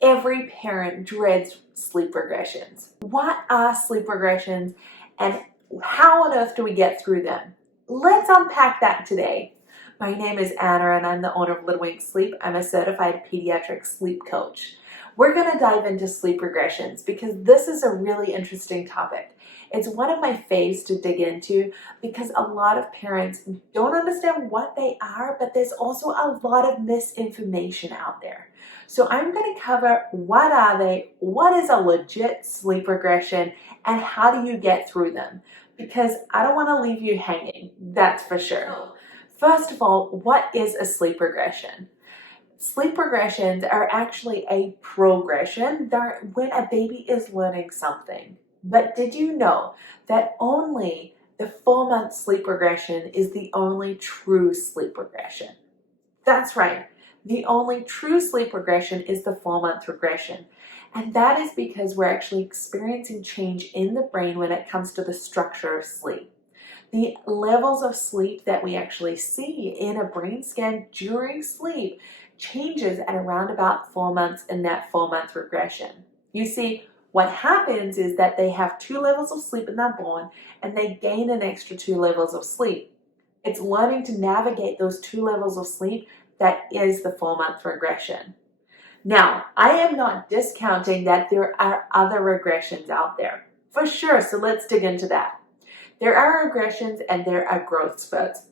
Every parent dreads sleep regressions. What are sleep regressions and how on earth do we get through them? Let's unpack that today. My name is Anna and I'm the owner of Little Wink Sleep. I'm a certified pediatric sleep coach. We're going to dive into sleep regressions because this is a really interesting topic. It's one of my faves to dig into because a lot of parents don't understand what they are, but there's also a lot of misinformation out there. So I'm going to cover what are they, what is a legit sleep regression, and how do you get through them? Because I don't want to leave you hanging, that's for sure. First of all, what is a sleep regression? Sleep regressions are actually a progression. They're when a baby is learning something. But did you know that only the 4-month sleep regression is the only true sleep regression? That's right. The only true sleep regression is the 4-month regression. And that is because we're actually experiencing change in the brain when it comes to the structure of sleep. The levels of sleep that we actually see in a brain scan during sleep changes at around about 4 months in that 4-month regression. You see, what happens is that they have 2 levels of sleep when they're born and they gain an extra 2 levels of sleep. It's learning to navigate those 2 levels of sleep that is the 4-month regression. Now, I am not discounting that there are other regressions out there, for sure, so let's dig into that. There are regressions and there are growth spurts.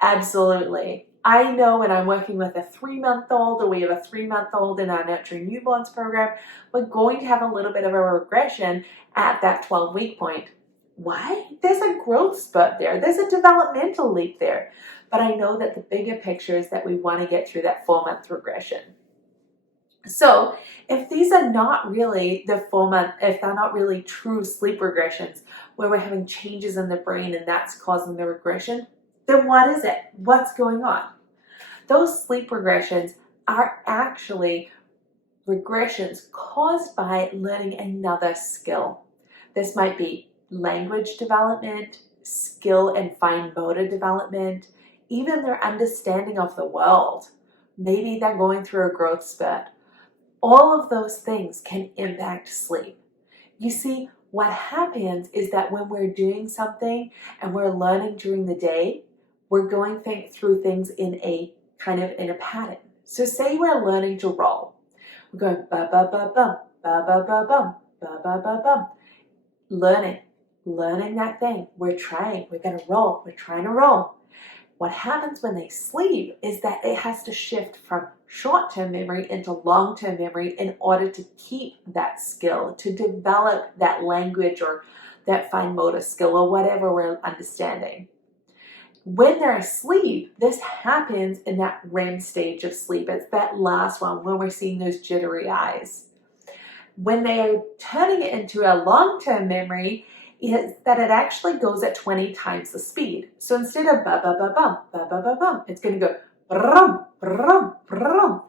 Absolutely. I know when I'm working with a 3-month-old, or we have a 3-month-old in our Nurturing Newborns program, we're going to have a little bit of a regression at that 12-week point. Why? There's a growth spurt there. There's a developmental leap there. But I know that the bigger picture is that we want to get through that 4-month regression. So if these are not really the 4-month, if they're not really true sleep regressions where we're having changes in the brain and that's causing the regression, then what is it? What's going on? Those sleep regressions are actually regressions caused by learning another skill. This might be language development, skill and fine motor development, even their understanding of the world. Maybe they're going through a growth spurt. All of those things can impact sleep. You see, what happens is that when we're doing something and we're learning during the day, we're going through things in a pattern. So say we're learning to roll. We're going ba ba ba bum, ba ba ba bum, ba ba ba bum. Learning that thing. We're going to roll, we're trying to roll. What happens when they sleep is that it has to shift from short-term memory into long-term memory in order to keep that skill, to develop that language or that fine motor skill or whatever we're understanding. When they're asleep, this happens in that REM stage of sleep. It's that last one when we're seeing those jittery eyes. When they are turning it into a long-term memory, is that it actually goes at 20 times the speed. So instead of ba ba ba bum, ba ba ba bum, it's going to go brum, brum, brum.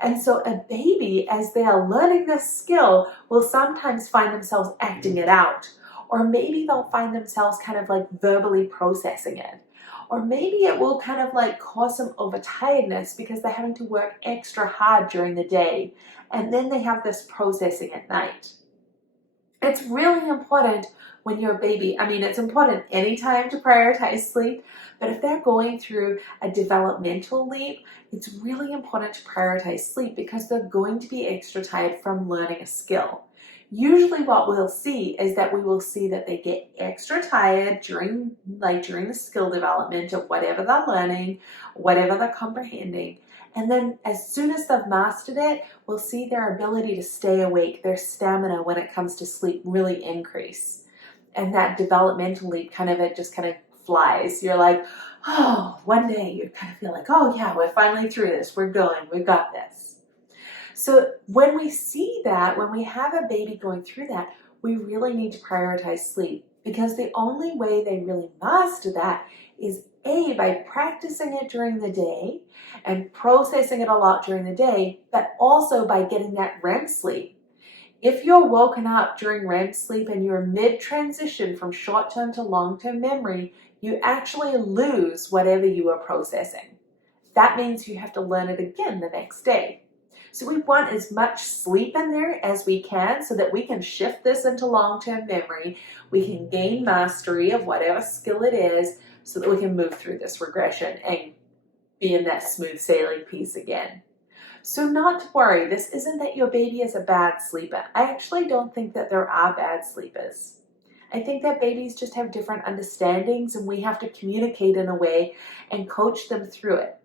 And so a baby, as they are learning this skill, will sometimes find themselves acting it out. Or maybe they'll find themselves kind of like verbally processing it. Or maybe it will kind of like cause some overtiredness because they're having to work extra hard during the day. And then they have this processing at night. It's really important when you're a baby. It's important anytime to prioritize sleep, but if they're going through a developmental leap, it's really important to prioritize sleep because they're going to be extra tired from learning a skill. Usually what we'll see is that we will see that they get extra tired during the skill development of whatever they're learning, whatever they're comprehending. And then as soon as they've mastered it, we'll see their ability to stay awake, their stamina when it comes to sleep really increase. And that developmental leap just flies. You're like, oh, one day you kind of feel like, oh yeah, we're finally through this. We're going, we got this. So when we see that, when we have a baby going through that, we really need to prioritize sleep because the only way they really master that is by practicing it during the day and processing it a lot during the day, but also by getting that REM sleep. If you're woken up during REM sleep and you're mid-transition from short-term to long-term memory, you actually lose whatever you are processing. That means you have to learn it again the next day. So we want as much sleep in there as we can so that we can shift this into long-term memory. We can gain mastery of whatever skill it is so that we can move through this regression and be in that smooth sailing piece again. So not to worry, this isn't that your baby is a bad sleeper. I actually don't think that there are bad sleepers. I think that babies just have different understandings and we have to communicate in a way and coach them through it.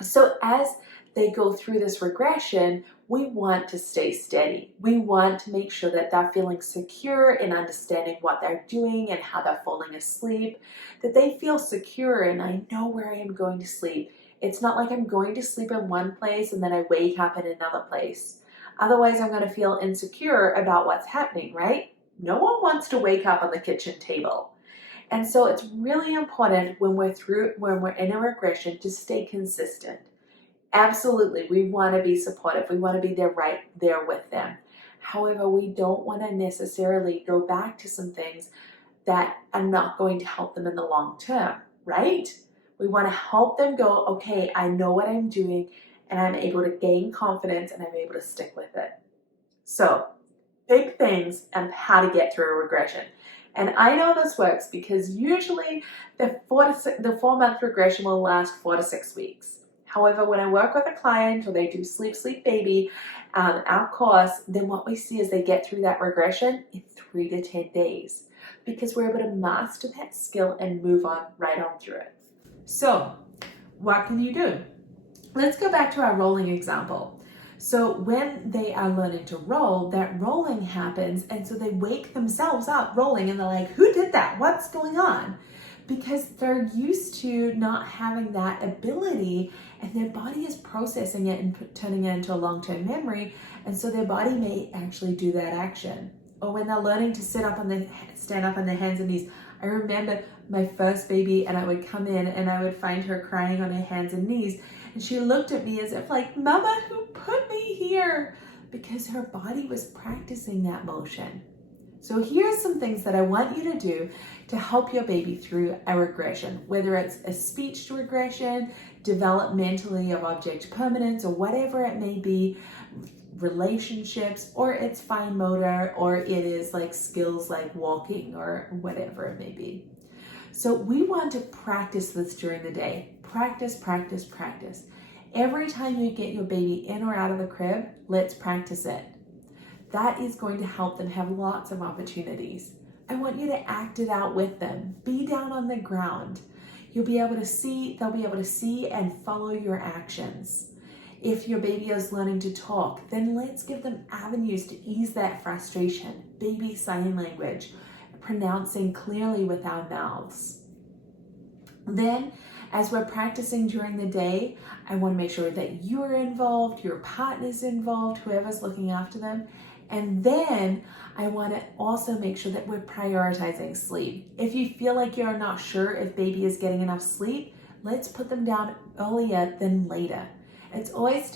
So as they go through this regression, we want to stay steady. We want to make sure that they're feeling secure in understanding what they're doing and how they're falling asleep, that they feel secure and I know where I am going to sleep. It's not like I'm going to sleep in one place and then I wake up in another place. Otherwise, I'm going to feel insecure about what's happening, right? No one wants to wake up on the kitchen table. And so it's really important when we're in a regression to stay consistent. Absolutely, we want to be supportive. We want to be there right there with them. However, we don't want to necessarily go back to some things that are not going to help them in the long term, right? We want to help them go, okay, I know what I'm doing and I'm able to gain confidence and I'm able to stick with it. So, big things and how to get through a regression. And I know this works because usually the 4-month regression will last 4 to 6 weeks. However, when I work with a client or they do Sleep Baby, our course, then what we see is they get through that regression in 3 to 10 days because we're able to master that skill and move on right on through it. So what can you do? Let's go back to our rolling example. So when they are learning to roll, that rolling happens and so they wake themselves up rolling and they're like, who did that? What's going on? Because they're used to not having that ability and their body is processing it and turning it into a long-term memory, and so their body may actually do that action. Or when they're learning to stand up on their hands and knees. I remember my first baby and I would come in and I would find her crying on her hands and knees and she looked at me as if like, Mama, who put me here? Because her body was practicing that motion. So here's some things that I want you to do to help your baby through a regression, whether it's a speech regression, developmentally of object permanence, or whatever it may be, relationships, or it's fine motor, or it is like skills like walking or whatever it may be. So we want to practice this during the day. Practice, practice, practice. Every time you get your baby in or out of the crib, let's practice it. That is going to help them have lots of opportunities. I want you to act it out with them. Be down on the ground. They'll be able to see and follow your actions. If your baby is learning to talk, then let's give them avenues to ease that frustration. Baby sign language, pronouncing clearly with our mouths. Then, as we're practicing during the day, I want to make sure that you're involved, your partner's involved, whoever's looking after them. And then I want to also make sure that we're prioritizing sleep. If you feel like you're not sure if baby is getting enough sleep, let's put them down earlier than later. It's always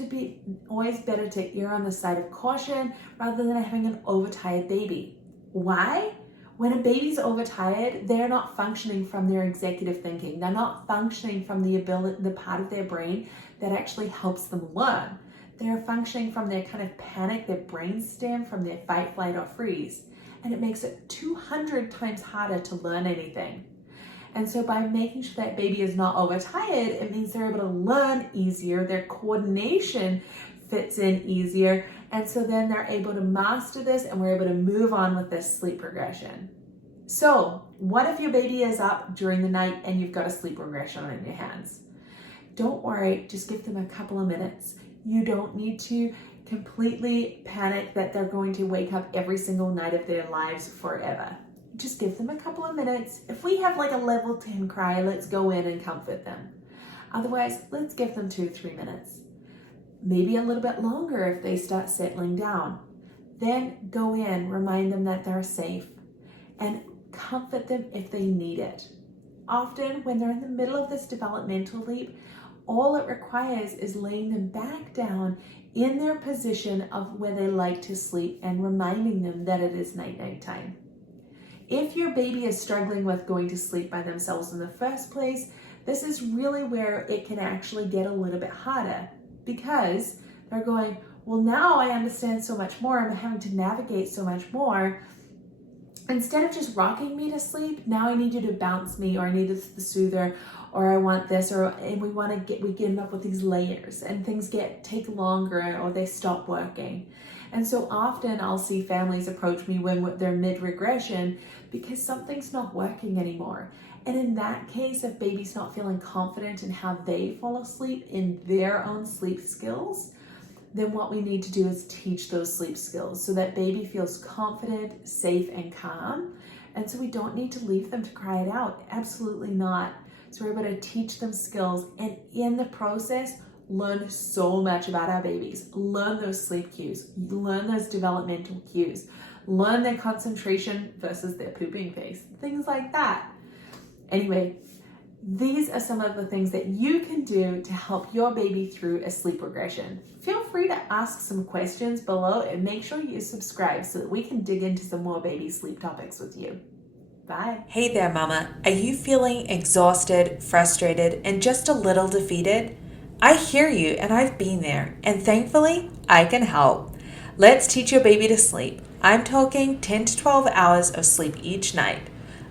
better to err on the side of caution rather than having an overtired baby. Why? When a baby's overtired, they're not functioning from their executive thinking. They're not functioning from the part of their brain that actually helps them learn. They're functioning from their kind of panic, their brainstem, from their fight, flight, or freeze. And it makes it 200 times harder to learn anything. And so by making sure that baby is not overtired, it means they're able to learn easier, their coordination fits in easier, and so then they're able to master this and we're able to move on with this sleep regression. So what if your baby is up during the night and you've got a sleep regression on your hands? Don't worry, just give them a couple of minutes. You don't need to completely panic that they're going to wake up every single night of their lives forever. Just give them a couple of minutes. If we have like a level 10 cry, let's go in and comfort them. Otherwise, let's give them 2 to 3 minutes. Maybe a little bit longer if they start settling down. Then go in, remind them that they're safe, and comfort them if they need it. Often when they're in the middle of this developmental leap, all it requires is laying them back down in their position of where they like to sleep and reminding them that it is night time. If your baby is struggling with going to sleep by themselves in the first place, this is really where it can actually get a little bit harder because They're going, well, now I understand so much more. I'm having to navigate so much more. Instead of just rocking me to sleep, now I need you to bounce me, or I need the soother, or I want this, and we get up with these layers, and things take longer, or they stop working. And so often I'll see families approach me when they're mid-regression because something's not working anymore. And in that case, if baby's not feeling confident in how they fall asleep in their own sleep skills, then what we need to do is teach those sleep skills so that baby feels confident, safe, and calm. And so we don't need to leave them to cry it out. Absolutely not. So we're able to teach them skills, and in the process, learn so much about our babies. Learn those sleep cues, learn those developmental cues, learn their concentration versus their pooping face, things like that. Anyway, these are some of the things that you can do to help your baby through a sleep regression. Feel free to ask some questions below, and make sure you subscribe so that we can dig into some more baby sleep topics with you. Bye. Hey there, Mama. Are you feeling exhausted, frustrated, and just a little defeated? I hear you, and I've been there, and thankfully, I can help. Let's teach your baby to sleep. I'm talking 10 to 12 hours of sleep each night.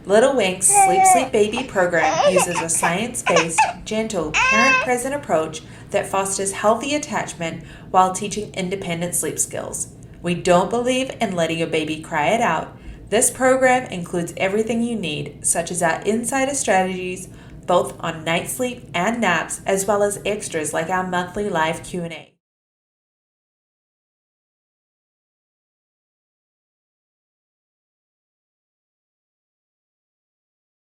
Little Wink's Sleep Baby program uses a science-based, gentle, parent-present approach that fosters healthy attachment while teaching independent sleep skills. We don't believe in letting your baby cry it out. This program includes everything you need, such as our insider strategies, both on night sleep and naps, as well as extras like our monthly live Q&A.